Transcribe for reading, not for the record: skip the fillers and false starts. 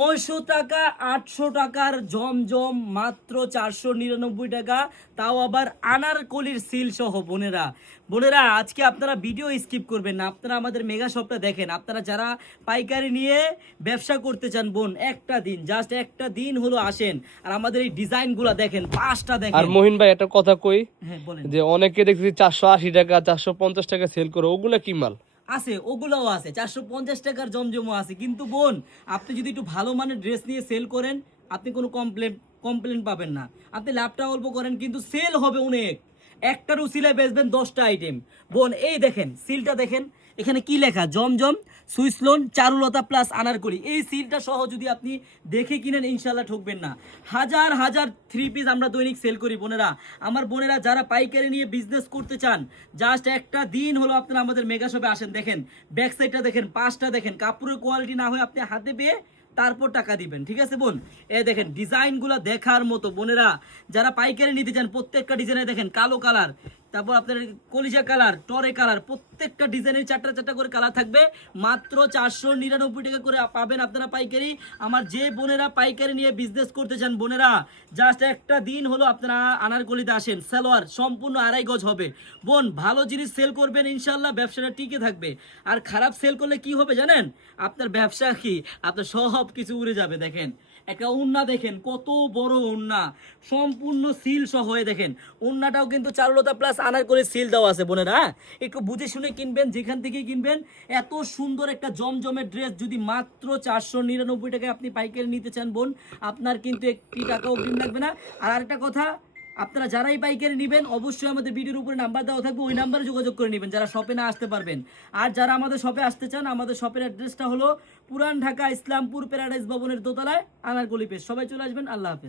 900 টাকা, 800 টাকার জমজম মাত্র 499 টাকা, তাও আবার আনারকলির সিল সহ। বোনেরা বোনেরা আজকে আপনারা ভিডিও স্কিপ করবেন না, আপনারা আমাদের মেগা শপটা দেখেন। আপনারা যারা পাইকারি নিয়ে ব্যবসা করতে চান বোন, একটা দিন, জাস্ট একটা দিন হলো আসেন আর আমাদের এই ডিজাইনগুলো দেখেন, পাঁচটা আর দেখেন। মহিন ভাই একটা কথা কই, হ্যাঁ বলেন। যে অনেকে দেখছি 480 টাকা 450 টাকা সেল করে, ওগুলা কি মাল? আছে, ওগুলোও আছে, 450 টাকার জমজমও আছে। কিন্তু বোন, আপনি যদি একটু ভালো মানের ড্রেস নিয়ে সেল করেন, আপনি কোনো কমপ্লেন পাবেন না। আপনি লাভটা অল্প করেন কিন্তু সেল হবে অনেক। একটার উসিলায় বেচবেন 10টা আইটেম। বোন এই দেখেন সিলটা দেখেন, এখানে কি লেখা, জমজম সুইসলোন চারুলতা প্লাস আনারকলি। এই সিলটা সহ যদি আপনি দেখে কিনেন, ইনশাল্লাহ ঠকবেন না। হাজার হাজার থ্রি পিস আমরা দৈনিক সেল করি বোনেরা। আমার বোনেরা যারা পাইকারি নিয়ে বিজনেস করতে চান, জাস্ট একটা দিন হলো আপনারা আমাদের মেগা শপে আসেন। দেখেন ব্যাক সাইডটা দেখেন, পাঁচটা দেখেন, কাপড়ের কোয়ালিটি না হয় আপনি হাতে পেয়ে তারপর টাকা দিবেন, ঠিক আছে বোন? এই দেখেন ডিজাইনগুলো দেখার মতো। বোনেরা যারা পাইকারি নিতে চান, প্রত্যেকটা ডিজাইনে দেখেন কালো কালার, তারপর আপনার কলিজা কালার, টরে কালার, প্রত্যেকটা ডিজাইনের চারটা চারটা করে কালার থাকবে। মাত্র 499 টাকা করে পাবেন আপনারা পাইকারি। আমার যে বোনেরা পাইকারি নিয়ে বিজনেস করতে চান বোনেরা, জাস্ট একটা দিন হলো আপনারা আনারকলিতে আসেন। সালোয়ার সম্পূর্ণ 2.5 গজ হবে। বোন ভালো জিনিস সেল করবেন, ইনশাল্লাহ ব্যবসাটা টিকে থাকবে। আর খারাপ সেল করলে কি হবে জানেন? আপনার ব্যবসা কি, আপনার সব কিছু উড়ে যাবে। দেখেন একটা ওন্না দেখেন, কত বড় ওন্না, সম্পূর্ণ সিল সহ। হয়ে দেখেন ওন্নাটাও কিন্তু চারুলতা প্লাস আনার করে সিল দেওয়া আছে বোনেরা। একটু বুঝে শুনে কিনবেন, যেখান থেকে কিনবেন। এত সুন্দর একটা জমজমের ড্রেস যদি মাত্র 499 টাকায় আপনি পাইকারি নিতে চান বোন, আপনার কিন্তু একটি টাকাও অগ্রিম লাগবে না। আর আরেকটা কথা, আপনারা যারাই পাইকারি নেবেন, অবশ্যই আমাদের ভিডিওর উপরে নাম্বার দেওয়া থাকবে, ওই নাম্বারে যোগাযোগ করে নেবেন যারা শপে না আসতে পারবেন। আর যারা আমাদের শপে আসতে চান, আমাদের শপের অ্যাড্রেসটা হলো পুরান ঢাকা ইসলামপুর প্যারাডাইস ভবনের দোতলায় আনারকলি পেজ। সবাই চলে আসবেন। আল্লাহ হাফেজ।